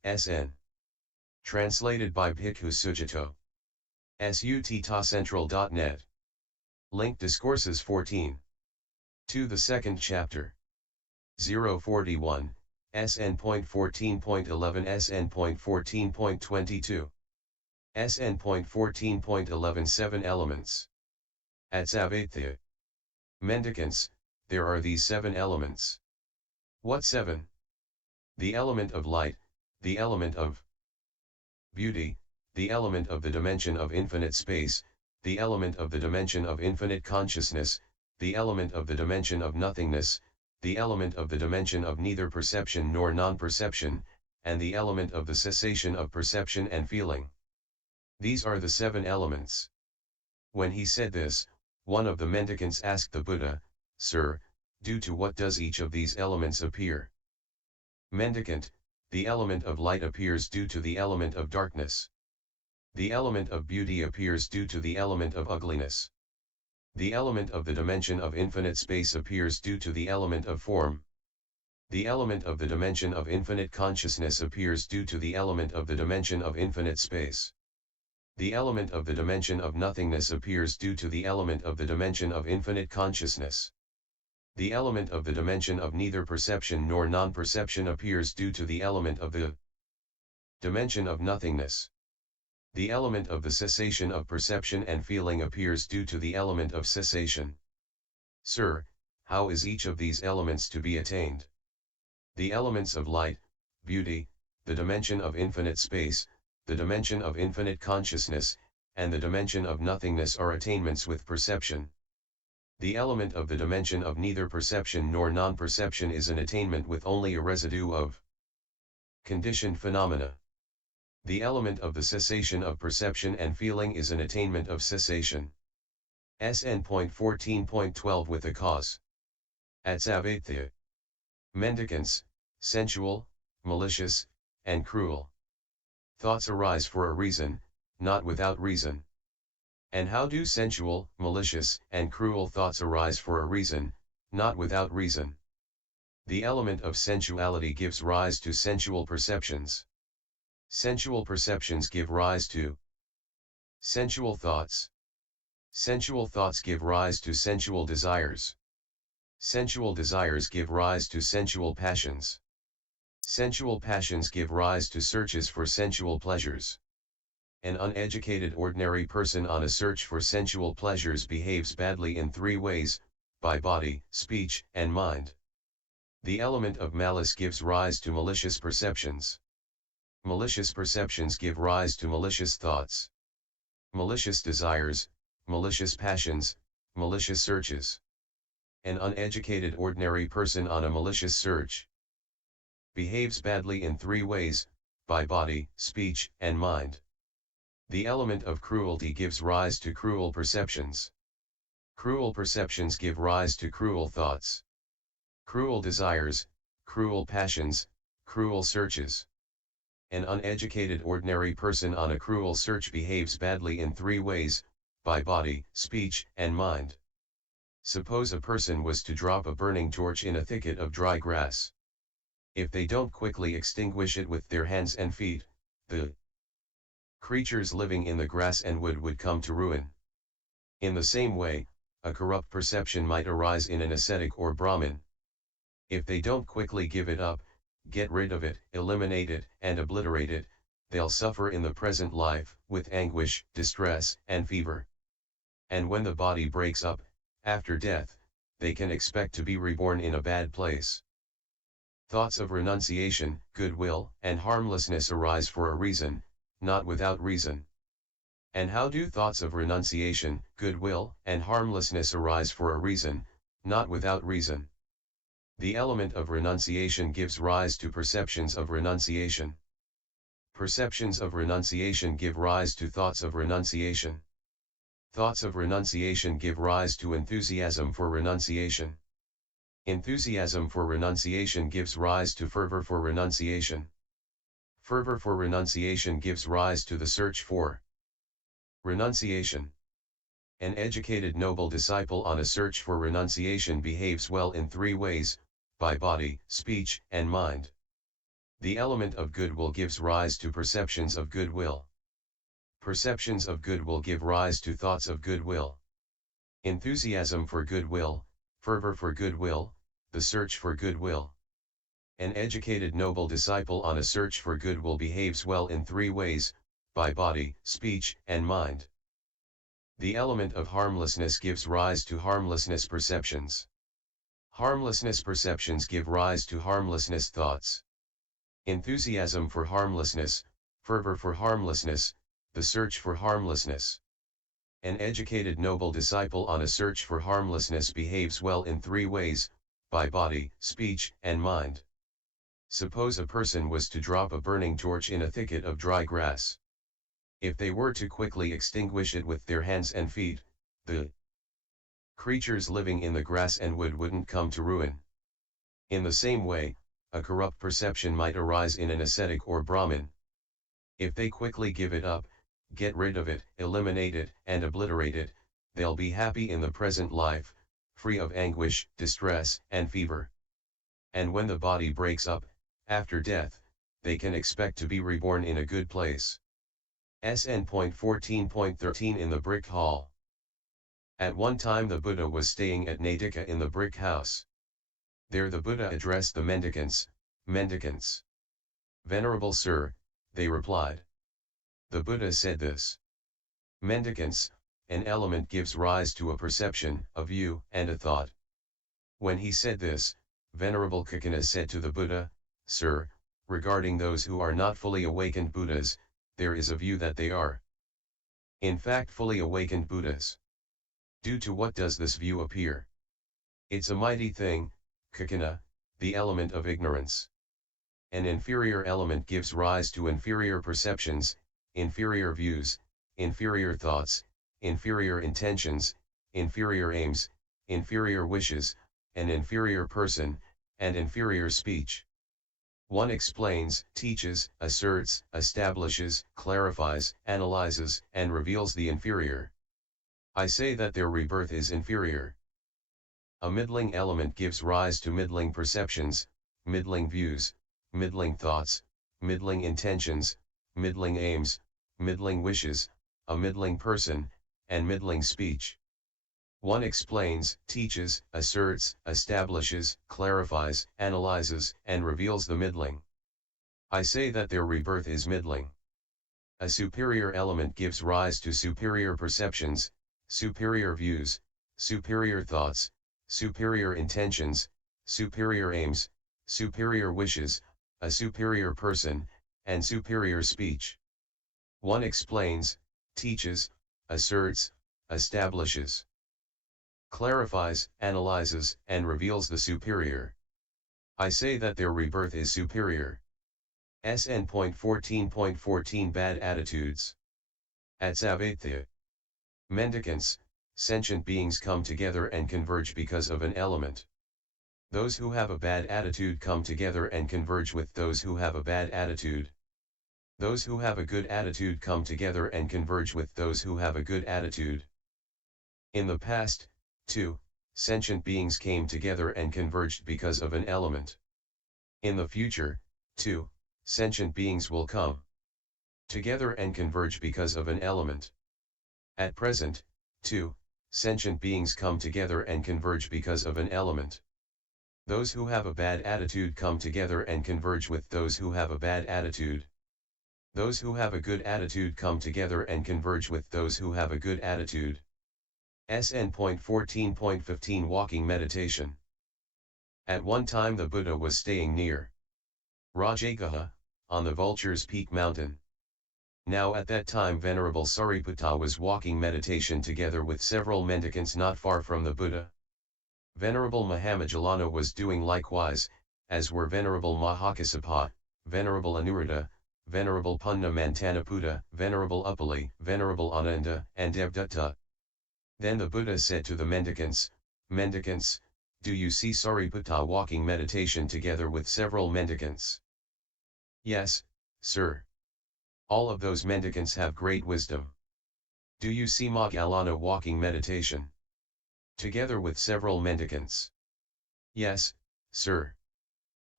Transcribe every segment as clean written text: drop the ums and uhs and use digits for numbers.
SN. Translated by Bhikkhu Sujato. SUTTACentral.net. Link Discourses 14. To the second chapter. 041, SN.14.11 SN.14.22. 7 elements. At Savatthya. Mendicants, there are these 7 elements. What 7? The element of light, the element of beauty, the element of the dimension of infinite space, the element of the dimension of infinite consciousness, the element of the dimension of nothingness, the element of the dimension of neither perception nor non-perception, and the element of the cessation of perception and feeling. These are the 7 elements. When he said this, one of the mendicants asked the Buddha, "Sir, due to what does each of these elements appear?" Mendicant, the element of light appears due to the element of darkness. The element of beauty appears due to the element of ugliness. The element of the dimension of infinite space appears due to the element of form. The element of the dimension of infinite consciousness appears due to the element of the dimension of infinite space. The element of the dimension of nothingness appears due to the element of the dimension of infinite consciousness. The element of the dimension of neither perception nor non-perception appears due to the element of the dimension of nothingness. The element of the cessation of perception and feeling appears due to the element of cessation. Sir, how is each of these elements to be attained? The elements of light, beauty, the dimension of infinite space, the dimension of infinite consciousness, and the dimension of nothingness are attainments with perception. The element of the dimension of neither perception nor non-perception is an attainment with only a residue of conditioned phenomena. The element of the cessation of perception and feeling is an attainment of cessation. SN.14.12 with a cause. At Savatthya. Mendicants, sensual, malicious, and cruel. Thoughts arise for a reason, not without reason. And how do sensual, malicious, and cruel thoughts arise for a reason, not without reason? The element of sensuality gives rise to sensual perceptions. Sensual perceptions give rise to sensual thoughts. Sensual thoughts give rise to sensual desires. Sensual desires give rise to sensual passions. Sensual passions give rise to searches for sensual pleasures. An uneducated ordinary person on a search for sensual pleasures behaves badly in 3 ways, by body, speech, and mind. The element of malice gives rise to malicious perceptions. Malicious perceptions give rise to malicious thoughts. Malicious desires, malicious passions, malicious searches. An uneducated ordinary person on a malicious search behaves badly in 3 ways, by body, speech, and mind. The element of cruelty gives rise to cruel perceptions. Cruel perceptions give rise to cruel thoughts. Cruel desires, cruel passions, cruel searches. An uneducated ordinary person on a cruel search behaves badly in 3 ways, by body, speech, and mind. Suppose a person was to drop a burning torch in a thicket of dry grass. If they don't quickly extinguish it with their hands and feet, the creatures living in the grass and wood would come to ruin. In the same way, a corrupt perception might arise in an ascetic or brahmin. If they don't quickly give it up, get rid of it, eliminate it, and obliterate it, they'll suffer in the present life, with anguish, distress, and fever. And when the body breaks up, after death, they can expect to be reborn in a bad place. Thoughts of renunciation, goodwill, and harmlessness arise for a reason, not without reason. And how do thoughts of renunciation, goodwill, and harmlessness arise for a reason, not without reason? The element of renunciation gives rise to perceptions of renunciation. Perceptions of renunciation give rise to thoughts of renunciation. Thoughts of renunciation give rise to enthusiasm for renunciation. Enthusiasm for renunciation gives rise to fervor for renunciation. Fervor for renunciation gives rise to the search for renunciation. An educated noble disciple on a search for renunciation behaves well in 3 ways, by body, speech, and mind. The element of goodwill gives rise to perceptions of goodwill. Perceptions of goodwill give rise to thoughts of goodwill. Enthusiasm for goodwill, fervor for goodwill, the search for goodwill. An educated noble disciple on a search for goodwill behaves well in three ways, by body, speech, and mind. The element of harmlessness gives rise to harmlessness perceptions. Harmlessness perceptions give rise to harmlessness thoughts. Enthusiasm for harmlessness, fervor for harmlessness, the search for harmlessness. An educated noble disciple on a search for harmlessness behaves well in three ways, by body, speech, and mind. Suppose a person was to drop a burning torch in a thicket of dry grass. If they were to quickly extinguish it with their hands and feet, the creatures living in the grass and wood wouldn't come to ruin. In the same way, a corrupt perception might arise in an ascetic or brahmin. If they quickly give it up, get rid of it, eliminate it, and obliterate it, they'll be happy in the present life, free of anguish, distress, and fever. And when the body breaks up, after death, they can expect to be reborn in a good place. SN.14.13 in the brick hall. At one time the Buddha was staying at Nadika in the brick house. There the Buddha addressed the mendicants, "Mendicants." "Venerable Sir," they replied. The Buddha said this. "Mendicants, an element gives rise to a perception, a view, and a thought." When he said this, Venerable Kakana said to the Buddha, "Sir, regarding those who are not fully awakened Buddhas, there is a view that they are, in fact, fully awakened Buddhas. Due to what does this view appear? It's a mighty thing, Kakana, the element of ignorance. An inferior element gives rise to inferior perceptions, inferior views, inferior thoughts, inferior intentions, inferior aims, inferior wishes, an inferior person, and inferior speech. One explains, teaches, asserts, establishes, clarifies, analyzes, and reveals the inferior. I say that their rebirth is inferior. A middling element gives rise to middling perceptions, middling views, middling thoughts, middling intentions, middling aims, middling wishes, a middling person, and middling speech. One explains, teaches, asserts, establishes, clarifies, analyzes, and reveals the middling. I say that their rebirth is middling. A superior element gives rise to superior perceptions, superior views, superior thoughts, superior intentions, superior aims, superior wishes, a superior person, and superior speech. One explains, teaches, asserts, establishes, clarifies, analyzes, and reveals the superior. I say that their rebirth is superior. SN.14.14 Bad attitudes. Atsavatthya. Mendicants, sentient beings come together and converge because of an element. Those who have a bad attitude come together and converge with those who have a bad attitude. Those who have a good attitude come together and converge with those who have a good attitude. In the past, too, sentient beings came together and converged because of an element. In the future, too, sentient beings will come together and converge because of an element. At present, too, sentient beings come together and converge because of an element. Those who have a bad attitude come together and converge with those who have a bad attitude. Those who have a good attitude come together and converge with those who have a good attitude. SN.14.15 Walking Meditation. At one time the Buddha was staying near Rajagaha, on the Vulture's Peak mountain. Now at that time Venerable Sariputta was walking meditation together with several mendicants not far from the Buddha. Venerable Mahamajalana was doing likewise, as were Venerable Mahakassapa, Venerable Anuruddha, Venerable Punna Mantanaputa, Venerable Uppali, Venerable Ananda, and Devdutta. Then the Buddha said to the mendicants, "Mendicants, do you see Sariputta walking meditation together with several mendicants?" "Yes, sir. All of those mendicants have great wisdom." "Do you see Moggallana walking meditation together with several mendicants?" "Yes, sir.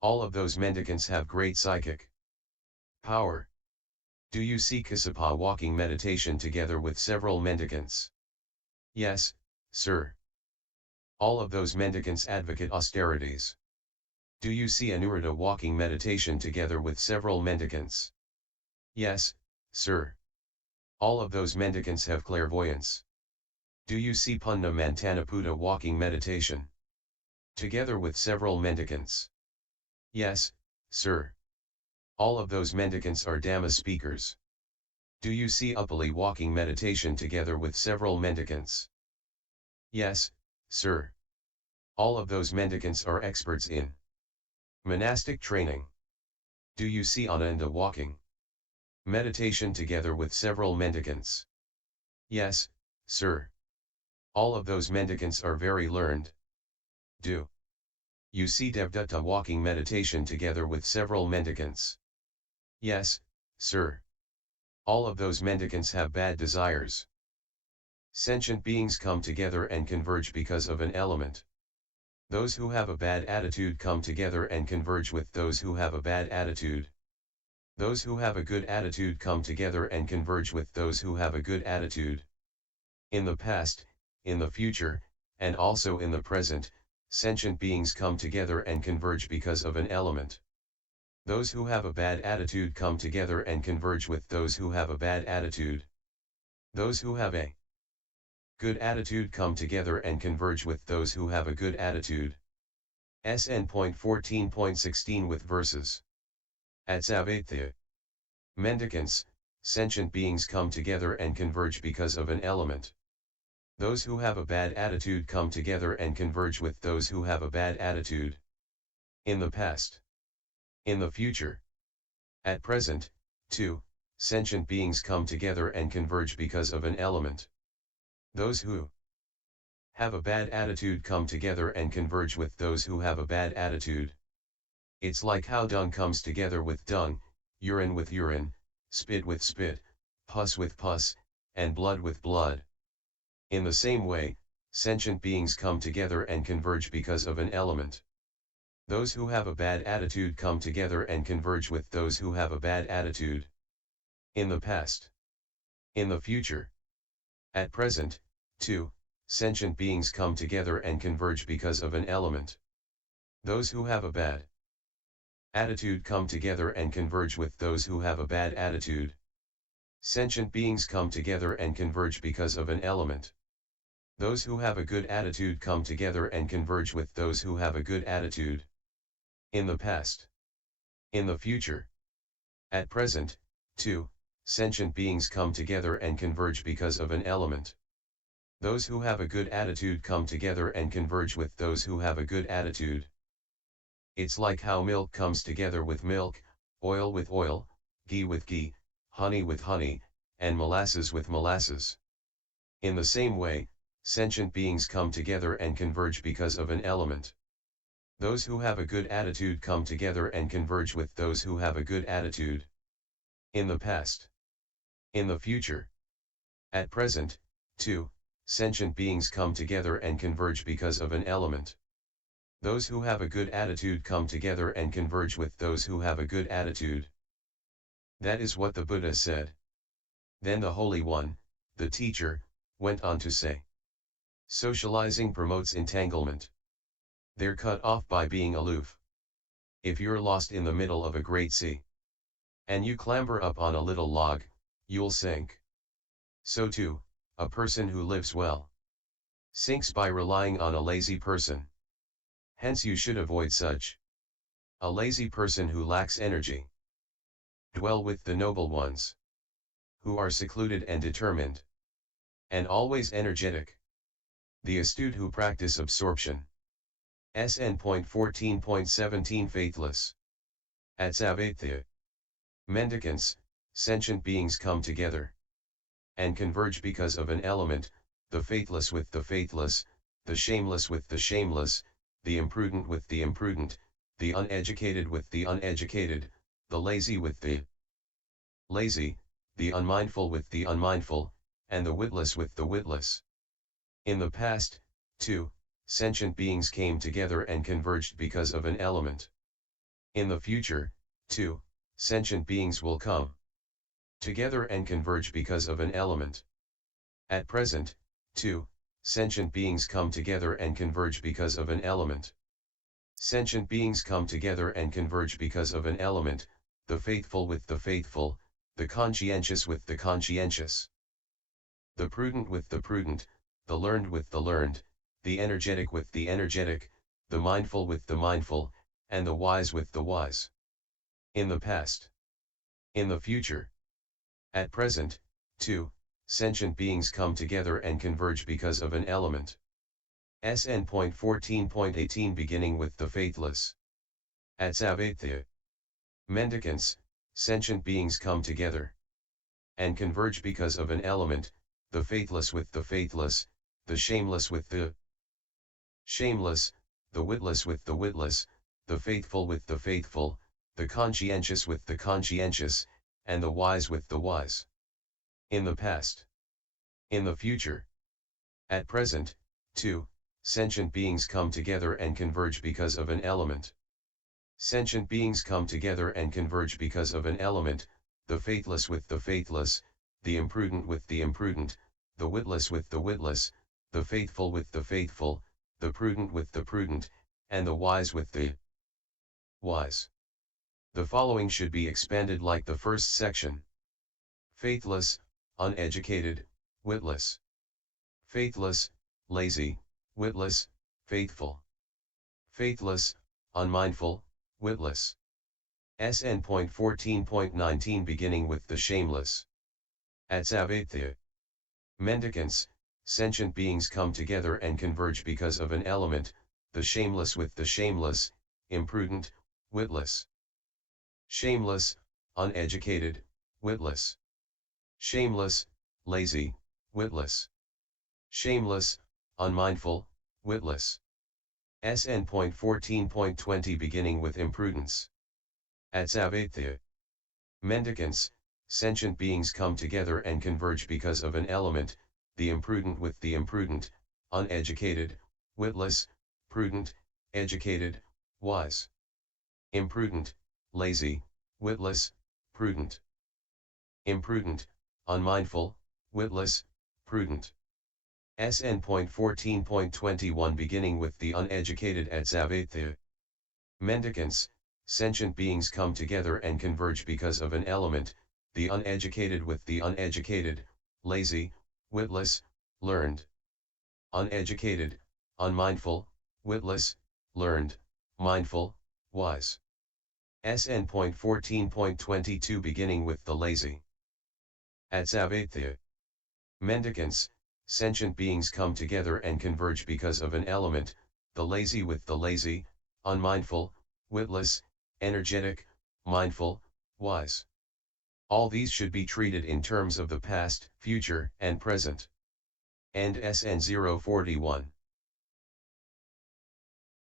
All of those mendicants have great psychic power. Do you see Kasapa walking meditation together with several mendicants? Yes, sir. All of those mendicants advocate austerities. Do you see Anuruddha walking meditation together with several mendicants? Yes, sir. All of those mendicants have clairvoyance. Do you see Punna Mantanaputa walking meditation together with several mendicants? Yes, sir. All of those mendicants are Dhamma speakers. Do you see Uppali walking meditation together with several mendicants? Yes, sir. All of those mendicants are experts in monastic training. Do you see Ananda walking meditation together with several mendicants? Yes, sir. All of those mendicants are very learned. Do you see Devdatta walking meditation together with several mendicants? Yes, sir. All of those mendicants have bad desires. Sentient beings come together and converge because of an element. Those who have a bad attitude come together and converge with those who have a bad attitude. Those who have a good attitude come together and converge with those who have a good attitude. In the past, in the future, and also in the present, sentient beings come together and converge because of an element. Those who have a bad attitude come together and converge with those who have a bad attitude. Those who have a good attitude come together and converge with those who have a good attitude. SN.14.16 with verses. At Savatya. Mendicants, sentient beings come together and converge because of an element. Those who have a bad attitude come together and converge with those who have a bad attitude. In the past. In the future. At present, too, sentient beings come together and converge because of an element. Those who have a bad attitude come together and converge with those who have a bad attitude. It's like how dung comes together with dung, urine with urine, spit with spit, pus with pus, and blood with blood. In the same way, sentient beings come together and converge because of an element. Those who have a bad attitude come together and converge with those who have a bad attitude. In the past. In the future. At present, too, sentient beings come together and converge because of an element. Those who have a bad attitude come together and converge with those who have a bad attitude. Sentient beings come together and converge because of an element. Those who have a good attitude come together and converge with those who have a good attitude. In the past. In the future. At present, too, sentient beings come together and converge because of an element. Those who have a good attitude come together and converge with those who have a good attitude. It's like how milk comes together with milk, oil with oil, ghee with ghee, honey with honey, and molasses with molasses. In the same way, sentient beings come together and converge because of an element. Those who have a good attitude come together and converge with those who have a good attitude. In the past. In the future. At present, too, sentient beings come together and converge because of an element. Those who have a good attitude come together and converge with those who have a good attitude. That is what the Buddha said. Then the Holy One, the teacher, went on to say. Socializing promotes entanglement. They're cut off by being aloof. If you're lost in the middle of a great sea, and you clamber up on a little log, you'll sink. So too, a person who lives well sinks by relying on a lazy person. Hence you should avoid such a lazy person who lacks energy. Dwell with the noble ones, who are secluded and determined, and always energetic. The astute who practice absorption. SN.14.17 Faithless. At Savatya. Mendicants, sentient beings come together and converge because of an element, the faithless with the faithless, the shameless with the shameless, the imprudent with the imprudent, the uneducated with the uneducated, the lazy with the lazy, the unmindful with the unmindful, and the witless with the witless. In the past, too, sentient beings came together and converged because of an element. In the future, too, sentient beings will come together and converge because of an element. At present, too, sentient beings come together and converge because of an element. Sentient beings come together and converge because of an element, the faithful with the faithful, the conscientious with the conscientious, the prudent with the prudent, the learned with the learned, the energetic with the energetic, the mindful with the mindful, and the wise with the wise. In the past. In the future. At present, too, sentient beings come together and converge because of an element. SN.14.18 beginning with the faithless. At Mendicants, sentient beings come together and converge because of an element, the faithless with the faithless, the shameless with the shameless, the witless with the witless, the faithful with the faithful, the conscientious with the conscientious, and the wise with the wise. In the past. In the future. At present, too, sentient beings come together and converge because of an element. Sentient beings come together and converge because of an element, the faithless with the faithless, the imprudent with the imprudent, the witless with the witless, the faithful with the faithful, the prudent with the prudent, and the wise with the wise. The following should be expanded like the first section. Faithless, uneducated, witless. Faithless, lazy, witless, faithful. Faithless, unmindful, witless. SN.14.19 beginning with the shameless. At Mendicants, sentient beings come together and converge because of an element, the shameless with the shameless, imprudent, witless. Shameless, uneducated, witless. Shameless, lazy, witless. Shameless, unmindful, witless. SN.14.20 beginning with imprudence. At Mendicants, sentient beings come together and converge because of an element, the imprudent with the imprudent, uneducated, witless, prudent, educated, wise. Imprudent, lazy, witless, prudent. Imprudent, unmindful, witless, prudent. SN.14.21 beginning with the uneducated. At Mendicants, sentient beings come together and converge because of an element, the uneducated with the uneducated, lazy, witless, learned. Uneducated, unmindful, witless, learned, mindful, wise. SN.14.22 beginning with the lazy. At Mendicants, sentient beings come together and converge because of an element, the lazy with the lazy, unmindful, witless, energetic, mindful, wise. All these should be treated in terms of the past, future, and present. End SN041.